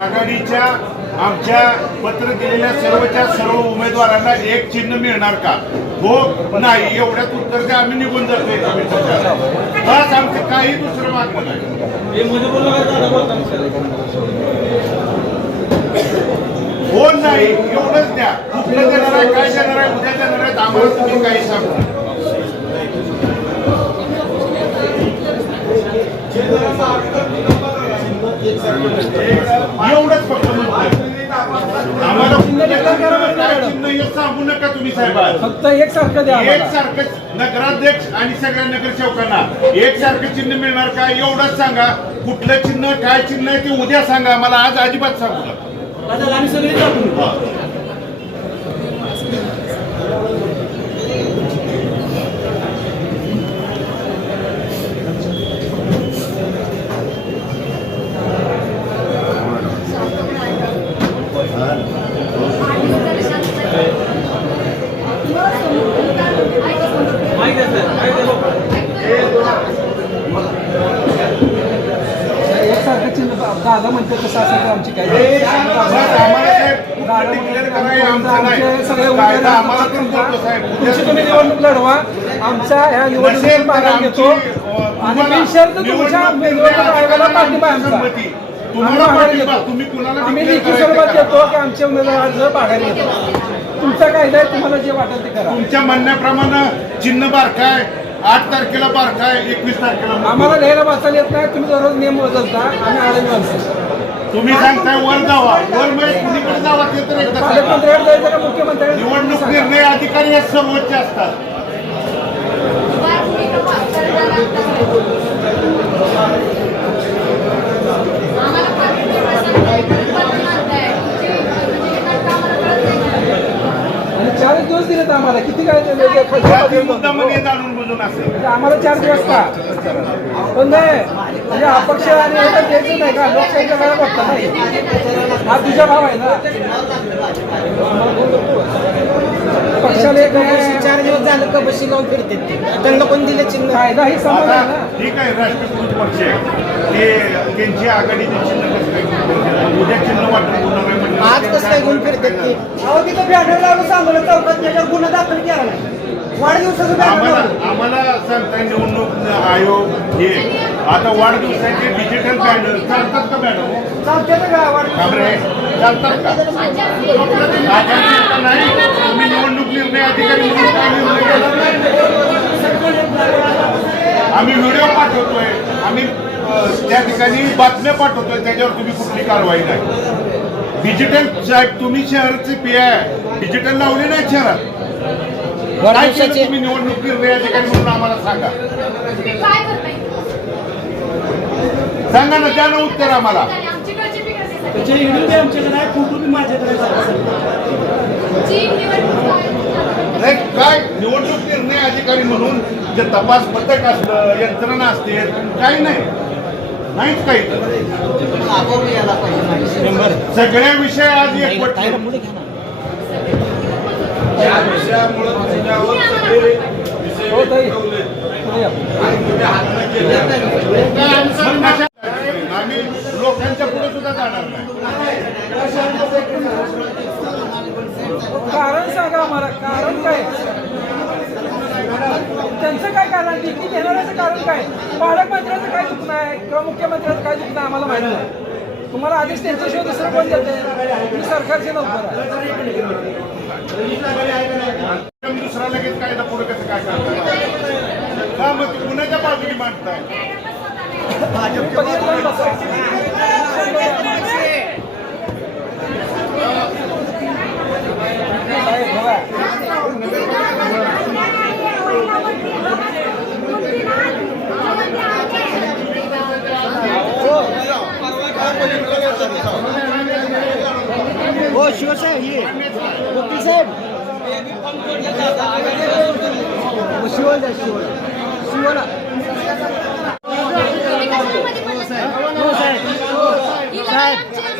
आघाडीच्या आमच्या पत्र दिलेल्या सर्वच्या सर्व उमेदवारांना एक चिन्ह मिळणार का? हो नाही एवढ्यात उत्तर द्या आम्ही निघून जातो बस आमचं काही दुसरं मागणं नाही. हो नाही एवढंच द्या. कुठलं देणार आहे काय देणार आहे उद्या देणार आहे आम्हाला तुम्ही काही सांगू नका. एवढंच फक्त म्हणतोय. आम्हाला कुठलं देणार काय चिन्ह हे सांगू नका तुम्ही साहेब. फक्त एक सारखं द्या एक आम्हाला. सारखं नगराध्यक्ष आणि सगळ्या नगरसेवकांना. एक सारखं चिन्ह मिळणार का? एवढंच सांगा. कुठलं चिन्ह काय चिन्ह आहे ते उद्या सांगा. मला आज अजिबात सांगू नका. हा. एक सारखं चिन्ह दादा म्हणते तसं असेल तर आमची काय बस आम्हाला साहेब कुठलं declare करा हे आमचं नाही. आमचे सगळे कायदा आम्हाला उमेदवार पण कळतो साहेब. तुमची तुम्ही निवडणूक लढवा. आमच्या ह्या निवडणुकीत आमची, घेतो आणि बिनशर्त तुमच्या निवडणूक आयोगाला पाठिंबा आमचा. आम्ही स्वरूपात. देतो की आमच्या उमेदवार अर्ज माघार घेतो तुमचा कायदा आहे तुम्हाला जे वाटेल ते करा. तुमच्या म्हणण्याप्रमाणे चिन्ह बारकाय आठ तारखेला बारकाय एकवीस तारखेला. आम्हाला लिहायला वाचायला येत नाही. तुम्ही दररोज नियम बदलता. आम्ही माणसं. तुम्ही सांगताय वर जावा वर म्हणजे कुणीकडे जावा ते तर एकदा सांगा. निवडणूक. निर्णय अधिकारी हे सर्वोच्च असतात आणि चारच दिवस दिलेत आम्हाला किती काय ते वेगळे खर्च त्यातील वगैरे मुद्दा. मध्ये जाणून बुजून असेल म्हणजे आम्हाला चार दिवस का पण नाही म्हणजे अपक्ष आणि द्यायचं नाही का? लोकशाहीच्या वेळा बघता नाही. हा तुझा भाव आहे ना? पक्षाला एक वर्षी चार दिवस झालं का बशी लावून फिरते ते. त्यांना कोण दिले चिन्ह? ही आहे ना. ठीक आहे राष्ट्रकुट पक्ष आहे. ते त्यांची आघाडीचे चिन्ह कसं काय? उद्या चिन्ह म्हणलं. आज कसं काय घेऊन फिरतात ते. अहो तिथं बॅनर लावलं सांगलं चौकात त्याच्यावर गुन्हा दाखल केला नाही. वाढदिवसाचं बॅनर आम्हाला लावलं. आम्हाला सांगताय निवडणूक आयोग हे. आता वाढदिवसाचे डिजिटल बॅनर चालतात का मॅडम चालते ना का वाढदिवस कांबरे चालतात का? आचारसंहिता नाही. तुम्ही निवडणूक निर्णय अधिकारी म्हणून काय निर्णय केला? आम्ही व्हिडिओ पाठवतोय. आम्ही अ, त्या ठिकाणी बातम्या पाठवतोय त्याच्यावर तुम्ही कुठली कारवाई नाही. डिजिटल साहेब तुम्ही शहराचे पी आहे. डिजिटल लावले नाही शहरात. काय केलं तुम्ही निवडणूक निर्णय अधिकारी म्हणून आम्हाला सांगा. सांगा ना द्या ना उत्तर आम्हाला. नाही काय? निवडणूक निर्णय अधिकारी म्हणून जे तपास पथक असतं यंत्रणा असते काही नाही. नाहीच काही सगळे विषय आज एक ना. हो. आम्ही लोकांच्या पुढे सुद्धा जाणार नाही. कारण सांगा आम्हाला कारण काय? त्यांचं काय कारण? डिग्री घेणाऱ्याचं कारण काय? पालकमंत्र्याचं काय दुखणं आहे किंवा मुख्यमंत्र्याचं काय आहे आम्हाला माहिती नाही. तुम्हाला आधीच त्यांच्याशिवाय दुसरं कोण देते तुम्ही सरकारचे नोकर आहे दुसरा लगेच कायदा पुढे कसं काय करताय? का मग ते कुणाच्या बाजूने मांडताय? पलीकडे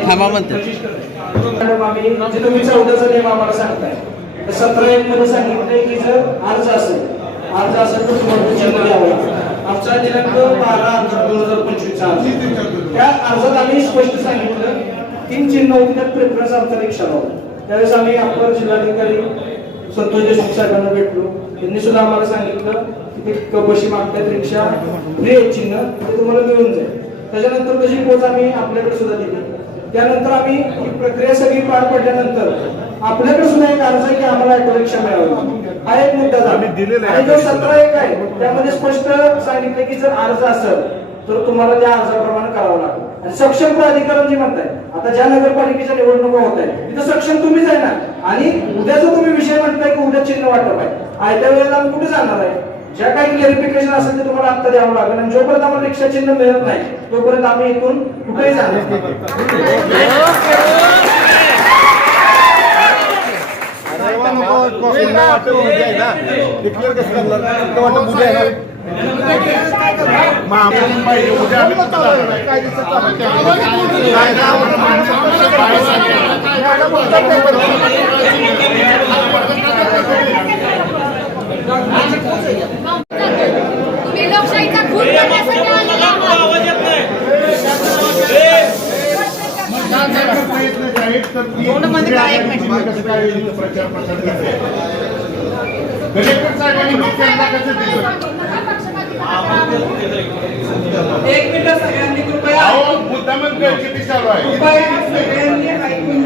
थांबा म्हणते. मॅडम तुम्ही चौदाचा नियम आम्हाला सांगताय सतरा एक मध्ये सांगितलंय की जर अर्ज असेल अर्ज असेल तर तुम्हाला तो चिन्ह आमचा दिनांक बारा अकरा दोन हजार पंचवीसचा अर्ज त्या अर्जात आम्ही स्पष्ट सांगितलं तीन चिन्ह होती त्यात प्रेफरन्स आमचा रिक्षा लावला त्यावेळेस आम्ही अप्पर जिल्हाधिकारी संतोष देशमुख साहेबांना भेटलो. त्यांनी सुद्धा आम्हाला सांगितलं की ते कबशी मागतात रिक्षा फ्री आहे चिन्ह ते तुम्हाला मिळून जाईल. त्याच्यानंतर तशी पोच आम्ही आपल्याकडे सुद्धा दिली. त्यानंतर आम्ही ही प्रक्रिया सगळी पार पडल्यानंतर आपल्याकडे सुद्धा एक अर्ज आहे की आम्हाला ऑटो रिक्षा मिळावी हा एक मुद्दा. आणि जो सतरा एक आहे त्यामध्ये स्पष्ट सांगितलं की जर अर्ज असेल तर तुम्हाला त्या अर्जाप्रमाणे करावं लागेल. आणि सक्षम प्राधिकरण जे म्हणताय आता ज्या नगरपालिकेच्या निवडणुका होत आहेत तिथं सक्षम तुम्हीच आहे ना? आणि उद्याचा तुम्ही विषय म्हणताय की उद्या चिन्ह वाटप आहे आयत्या वेळेला आम्ही कुठे जाणार आहे? ज्या काही क्लॅरिफिकेशन असेल ते तुम्हाला आता द्यावं लागेल. आणि जोपर्यंत आम्हाला रिक्षा चिन्ह मिळत नाही तोपर्यंत आम्ही इथून कुठेही जाणार प्रचार प्रसार करते कलेक्टर साहेबांनी मुख्यांना कसं दिलं एक मिनिट सगळ्यांनी कृपया मुद्दामच गळचिटी चालू आहे कृपया सगळ्यांनी ऐकून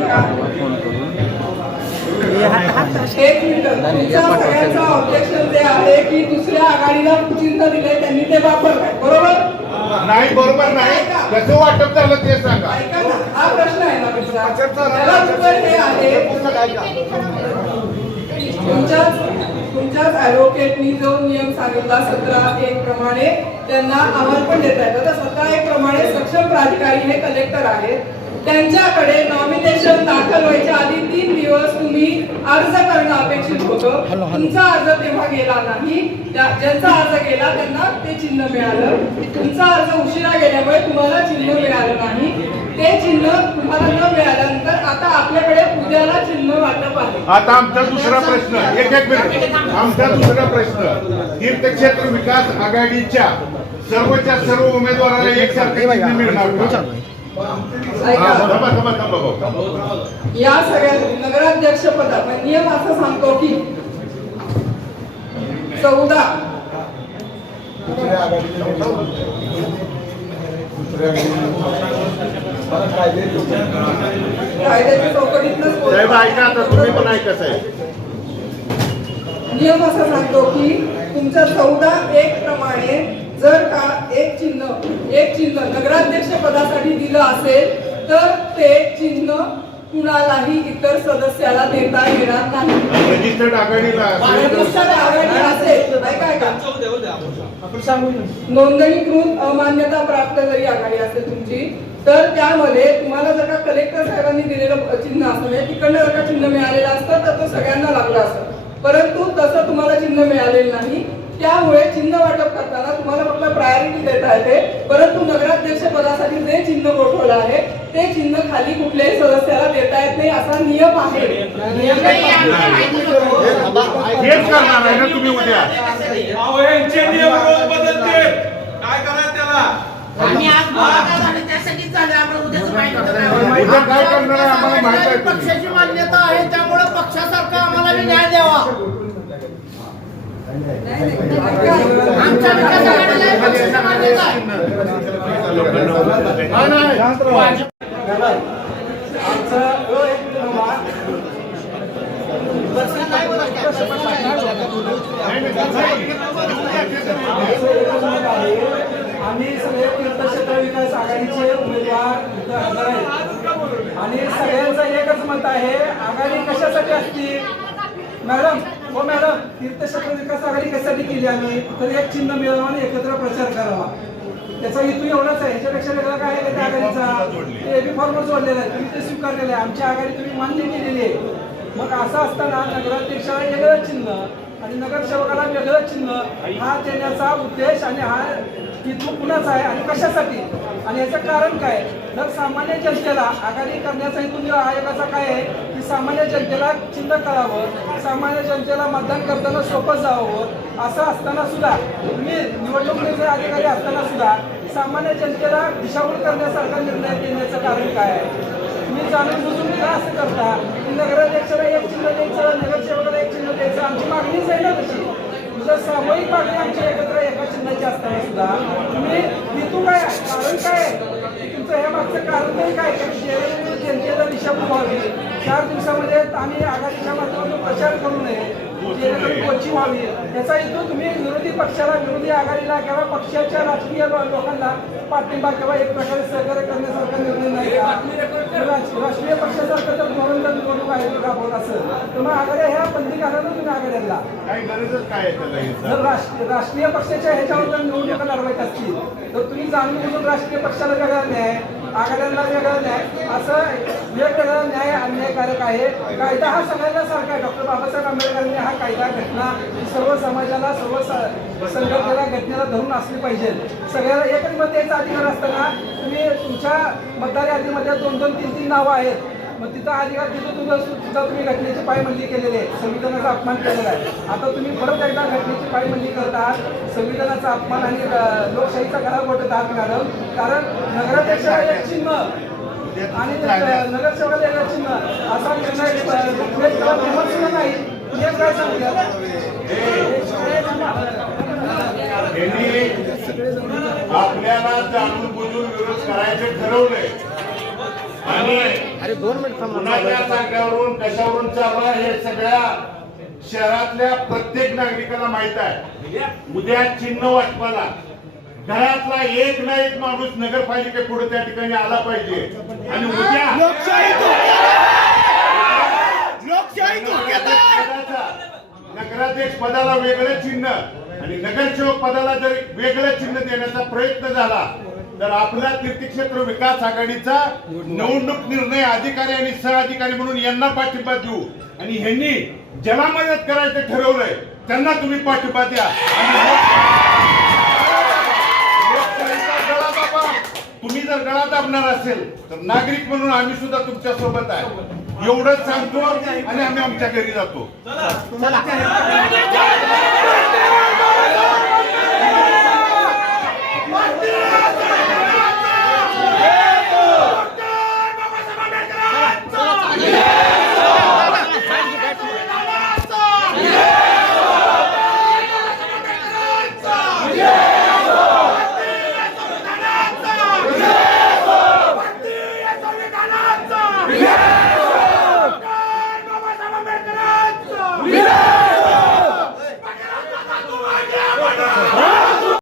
एक मिनिट. तुमच्या सगळ्यांचं ऑब्जेक्शन ते आहे की दुसऱ्या आघाडीला चिन्ह दिले त्यांनी ते वापरलंय. बरोबर? नाही बरोबर नाही. कसं वाटप झालं ते सांगा. हा प्रश्न आहे ना तुमचा. त्याला उत्तर हे आहे. तुमच्याच तुमच्याच ॲडव्होकेटनी जो नियम सांगितला सतरा एक प्रमाणे त्यांना अहवाल पण देता येतं तर सतरा एक प्रमाणे सक्षम प्राधिकारी हे कलेक्टर आहेत. त्यांच्याकडे नॉमिनेशन दाखल व्हायच्या आधी तीन दिवस तुम्ही अर्ज करणं अपेक्षित होतं. तुमचा अर्ज तेव्हा गेला नाही. ज्यांचा अर्ज गेला त्यांना ते चिन्ह मिळालं. तुमचा अर्ज उशिरा गेल्यामुळे तुम्हाला चिन्ह मिळालं नाही. ते चिन्ह तुम्हाला न मिळाल्यानंतर आता आपल्याकडे उद्याला चिन्ह वाटप आहे. आता आमचा दुसरा प्रश्न एक एक मिनिट. आमचा दुसरा प्रश्न तीर्थक्षेत्र विकास आघाडीच्या सर्वच्या सर्व उमेदवाराला एकसारखे चिन्ह मिळणार या सगळ्या नगराध्यक्ष पदा नियम असं सांगतो की चौदा. कायद्याच्या चौकटीतनंच नियम असं सांगतो की तुमच्या चौदा एक प्रमाणे जर का एक चिन्ह एक चिन्ह नगराध्यक्ष पदासाठी दिलं असेल तर ते चिन्ह कुणालाही इतर सदस्याला देता येणार नाही. रजिस्टर्ड आघाडीला आघाडी असेल. नोंदणीकृत अमान्यता प्राप्त जरी आघाडी असेल तुमची तर त्यामध्ये तुम्हाला जर का कलेक्टर साहेबांनी दिलेलं चिन्ह असतं म्हणजे तिकडनं जर का चिन्ह मिळालेलं असतं तर तो सगळ्यांना लागला असतं. परंतु तसं तुम्हाला चिन्ह मिळालेलं नाही त्यामुळे चिन्ह वाटप करताना तुम्हाला फक्त प्रायोरिटी देता येते? परंतु नगराध्यक्ष पदासाठी जे चिन्ह गोठवलं आहे ते चिन्ह खाली कुठल्याही सदस्याला देता येत नाही असा नियम आहे. नियम हेच करणार आहे ना तुम्ही उद्या? आम्ही आज बोलायला झाले त्यासाठीच झाले आम्हाला उद्याचं. उद्या काय करणार आहे आम्हाला माहीत आहे तुम्ही. पक्षाची मान्यता आहे त्यामुळे पक्षासारखा आम्हाला न्याय द्यावा आमच्या विकास आघाडीला पक्षाची मान्यता आहे आमचा अ एक नंबर. आम्ही सगळे तीर्थक्षेत्र विकास आघाडीचे उमेदवार आहेत. आणि सगळ्यांचं एकच मत आहे आघाडी कशासाठी असती? मॅडम हो मॅडम तीर्थक्षेत्र विकास आघाडी कशासाठी केली आम्ही? तर एक चिन्ह मिळावं आणि एकत्र प्रचार करावा. त्याचा हेतू एवढाच आहे. ह्याच्यापेक्षा वेगळा काय आहे त्या आघाडीचा? ते बी फॉर्म जोडलेला आहे तुम्ही ते स्वीकारलेलं आहे. आमची आघाडी तुम्ही मान्य केलेली आहे. मग असं असताना नगराध्यक्षाला वेगळं चिन्ह आणि नगरसेवकाला वेगळं चिन्ह. हा देण्याचा उद्देश आणि हा हेतू कुणाचा आहे आणि कशासाठी? आणि याचं कारण काय? जर सामान्य जनतेला आघाडी करण्याचा हेतू आयोगाचा काय आहे? सामान्य जनतेला चिन्ह करावं सामान्य जनतेला मतदान करताना सोपं जावं असं असताना सुद्धा मी निवडणुकीचे अधिकारी असताना सुद्धा सामान्य जनतेला दिशाभूल करण्यासारखा निर्णय घेण्याचं कारण काय आहे? मी जाणून बुजून का असं करता? की नगराध्यक्षाला एक चिन्ह द्यायचं नगरसेवकाला एक चिन्ह द्यायचं आमची मागणीच आहे ना तशी? जर सामूहिक मागणी आमची एकत्र एका चिन्हाची असताना सुद्धा तुम्ही हेतू काय कारण काय आहे? तुमचं हे मागचं कारण नाही काय की जनतेला दिशाभूल व्हावी चार दिवसामध्ये आम्ही आघाडीच्या माध्यमातून प्रचार करू नये. जेणेकरून कोची व्हावी. याचा हेतू तुम्ही विरोधी पक्षाला विरोधी आघाडीला किंवा पक्षाच्या राजकीय लोकांना पाठिंबा किंवा एक प्रकारे सहकार्य करण्यासारखा निर्णय नाही राष्ट्रीय पक्षासारखं जर धोरण जर निवडणूक आयोग राबवत असेल. तर मग आघाड्या ह्या बंदी घाला ना तुम्ही आघाड्यांना? काही गरजच काय आहे त्याला जर? राष्ट्रीय राष्ट्रीय पक्षाच्या ह्याच्यावर निवडणुका लढवायच्या असतील तर तुम्ही जाणून राष्ट्रीय पक्षाला वेगळा न्याय आघाड्यांना वेगळा न्याय असं वेगवेगळा न्याय अन्यायकारक आहे. कायदा हा सगळ्यांना सारखा आहे. डॉक्टर बाबासाहेब आंबेडकरांनी हा कायदा घटना सर्व समाजाला सर्व स- संघटनेला घटनेला धरून असली पाहिजे. सगळ्याला एकच मत द्यायचा अधिकार असताना तुम्ही तुमच्या मतदार यादीमध्ये दोन दोन तीन तीन नावं आहेत. मग तिथं अधिकार तिथं तुझं सुद्धा तुम्ही घटनेची पायमल्ली केलेली आहे संविधानाचा अपमान केलेला आहे. आता तुम्ही परत एकदा घटनेची पायमल्ली करत आहात संविधानाचा अपमान आणि लोकशाहीचा गळा घोटत आहात मॅडम. कारण नगराध्यक्षाला चिन्ह. आणि नगरसेवकाला चिन्ह. असा निर्णय अं, नाही. हे काय सांगतात आपल्याला जाणून बुजून विरोध करायचे ठरवले. आणि अरे दोन मिनिट कुणाच्या जाग्यावरून कशावरून चालू आहे हे सगळ्या शहरातल्या प्रत्येक नागरिकाला माहीत आहे. उद्या चिन्ह वाटपाला. घरातला एक ना एक माणूस नगरपालिके पुढे त्या ठिकाणी आला पाहिजे. आणि उद्या नगराध्यक्ष पदाला वेगळं चिन्ह. आणि नगरसेवक पदाला जर वेगळं चिन्ह देण्याचा प्रयत्न झाला तर आपला तीर्थक्षेत्र विकास आघाडीचा निवडणूक निर्णय अधिकारी आणि सहअधिकारी म्हणून यांना पाठिंबा देऊ. आणि ह्यांनी ज्याला मदत करायचं ठरवलंय त्यांना तुम्ही पाठिंबा द्या. तुम्ही जर गळा दाबणार असेल तर नागरिक म्हणून आम्ही सुद्धा तुमच्यासोबत आहे. एवढंच सांगतो आणि आम्ही आमच्या घरी जातो. चला.